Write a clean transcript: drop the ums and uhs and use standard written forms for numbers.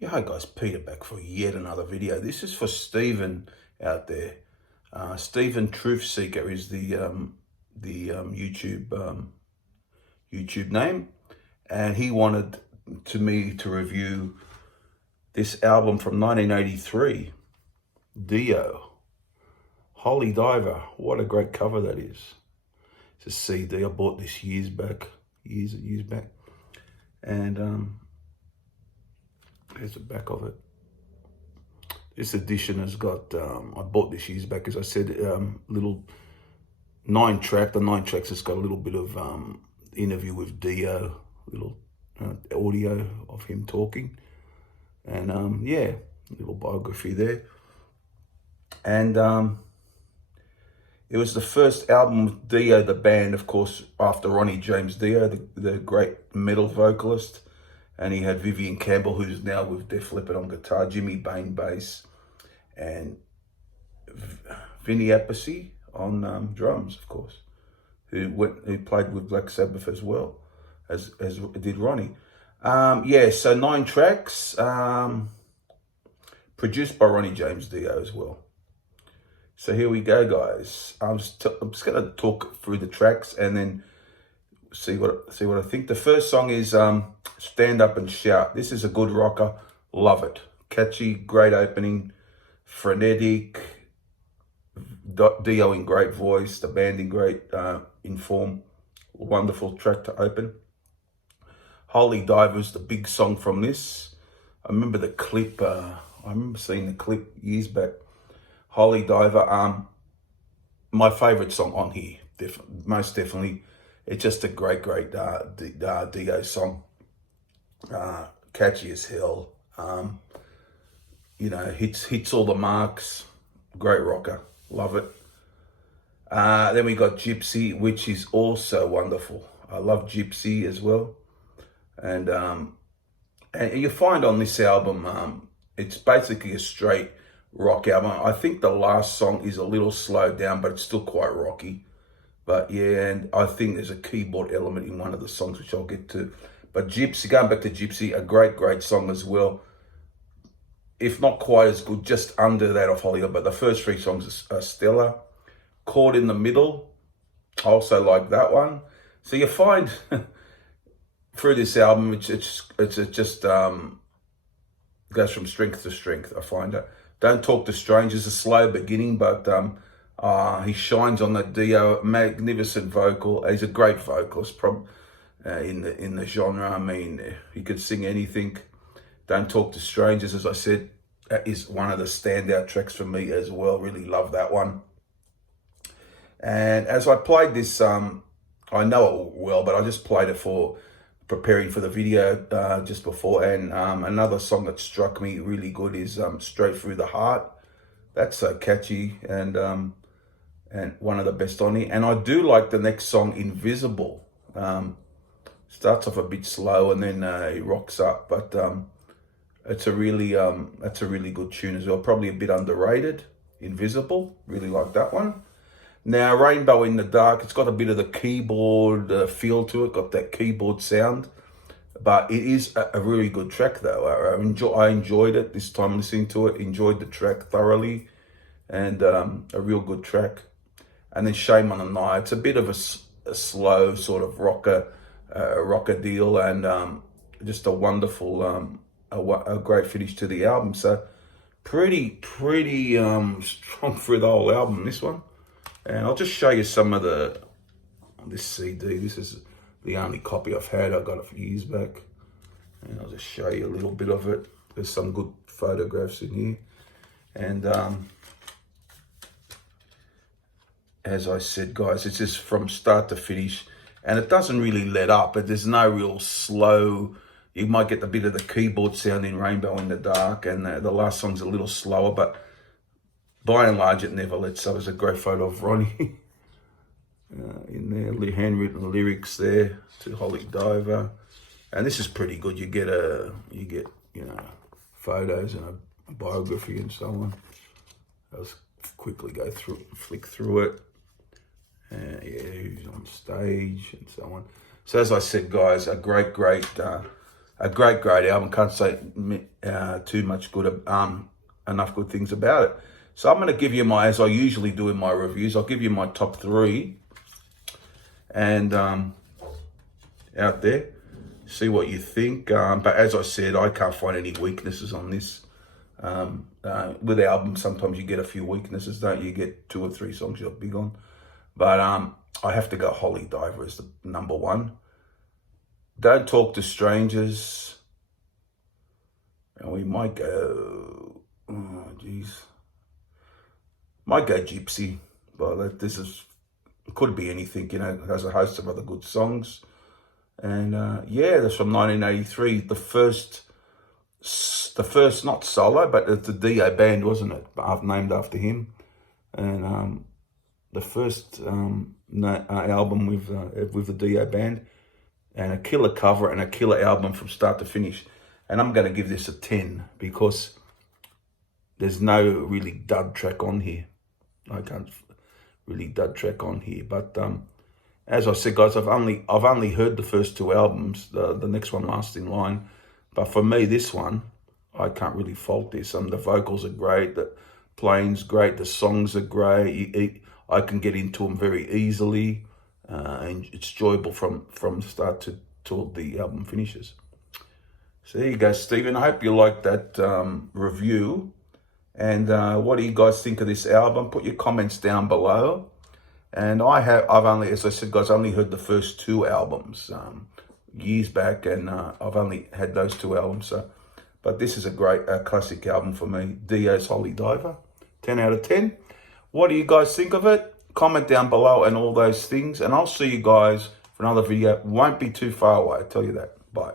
Yeah, hi guys, Peter back for yet another video. This is for Stephen out there. Stephen Truth Seeker is the YouTube name, and he wanted me to review this album from 1983, Dio, Holy Diver. What a great cover that is. It's a CD. I bought this years back, years and years back, and here's the back of it. This edition has got, I bought this years back, as I said, little the 9 tracks has got a little bit of interview with Dio, little audio of him talking. And yeah, little biography there. And it was the first album with Dio, the band, of course, after Ronnie James Dio, the great metal vocalist. And he had Vivian Campbell, who's now with Def Leppard on guitar, Jimmy Bain bass, and Vinny Appice on drums, of course, who played with Black Sabbath as well, as did Ronnie. Yeah, so 9 tracks, produced by Ronnie James Dio as well. So here we go, guys. I'm just going to talk through the tracks and then see what I think. The first song is Stand Up and Shout. This is a good rocker. Love it. Catchy, great opening, frenetic, Dio in great voice, the band in great in form. Wonderful track to open. Holy Diver's the big song from this. I remember the clip. I remember seeing the clip years back. Holy Diver, my favourite song on here, most definitely. It's just a great Dio song. Catchy as hell. You know, hits all the marks. Great rocker. Love it. Then we got Gypsy, which is also wonderful. I love Gypsy as well. And you find on this album, it's basically a straight rock album. I think the last song is a little slowed down, but it's still quite rocky. But yeah, and I think there's a keyboard element in one of the songs, which I'll get to. But Gypsy, going back to Gypsy, a great song as well. If not quite as good, just under that of Hollywood. But the first 3 songs are stellar. Caught in the Middle, I also like that one. So you find through this album, it's just goes from strength to strength. I find it. Don't Talk to Strangers, a slow beginning, but he shines on the Dio, magnificent vocal. He's a great vocalist, in the genre. I mean, he could sing anything. Don't Talk to Strangers, as I said, is one of the standout tracks for me as well. Really love that one. And as I played this, I know it well, but I just played it for preparing for the video just before. And another song that struck me really good is Straight Through the Heart. That's so catchy and one of the best on here. And I do like the next song, Invisible. Starts off a bit slow and then it rocks up, but it's a really good tune as well. Probably a bit underrated. Invisible, really like that one. Now, Rainbow in the Dark, it's got a bit of the keyboard feel to it, got that keyboard sound, but it is a really good track though. I enjoyed it this time listening to it, enjoyed the track thoroughly, and a real good track. And then Shame on the Night, it's a bit of a slow sort of rocker deal, and just a wonderful, a great finish to the album. So pretty strong through the whole album, this one. And I'll just show you some of this CD. This is the only copy I've had. I got it a few years back. And I'll just show you a little bit of it. There's some good photographs in here. And as I said, guys, it's just from start to finish. And it doesn't really let up. But there's no real slow. You might get a bit of the keyboard sound in Rainbow in the Dark. And the last song's a little slower. But by and large, it never lets up. There's a great photo of Ronnie in there, handwritten lyrics there to Holy Diver, and this is pretty good. You get photos and a biography and so on. I'll just quickly flick through it. Yeah, who's on stage and so on. So as I said, guys, a great album. Can't say too much good, enough good things about it. So I'm going to give you my, as I usually do in my reviews, I'll give you my top 3 and out there, see what you think. But as I said, I can't find any weaknesses on this. With albums, sometimes you get a few weaknesses, don't you? You get 2 or 3 songs you're big on. But I have to go Holy Diver as the number 1. Don't Talk to Strangers. And we might go, oh geez, might go Gypsy. But this is, it could be anything, you know. It has a host of other good songs. And yeah, that's from 1983. The first not solo, but it's the Dio band, wasn't it? I've named after him. And the first album with the Dio band, and a killer cover and a killer album from start to finish. And I'm going to give this a 10 because there's no really dud track on here. I can't really dud track on here. But as I said, guys, I've only heard the first 2 albums. The next one last in line. But for me, this one, I can't really fault this. The vocals are great. The playing's great. The songs are great. I can get into them very easily. And it's enjoyable from start to till the album finishes. So there you go, Stephen. I hope you liked that review. And what do you guys think of this album? Put your comments down below. And I've only, as I said, guys, only heard the first 2 albums years back, and I've only had those 2 albums. So, but this is a great classic album for me. Dio's Holy Diver, 10 out of 10. What do you guys think of it? Comment down below and all those things. And I'll see you guys for another video. Won't be too far away, I tell you that. Bye.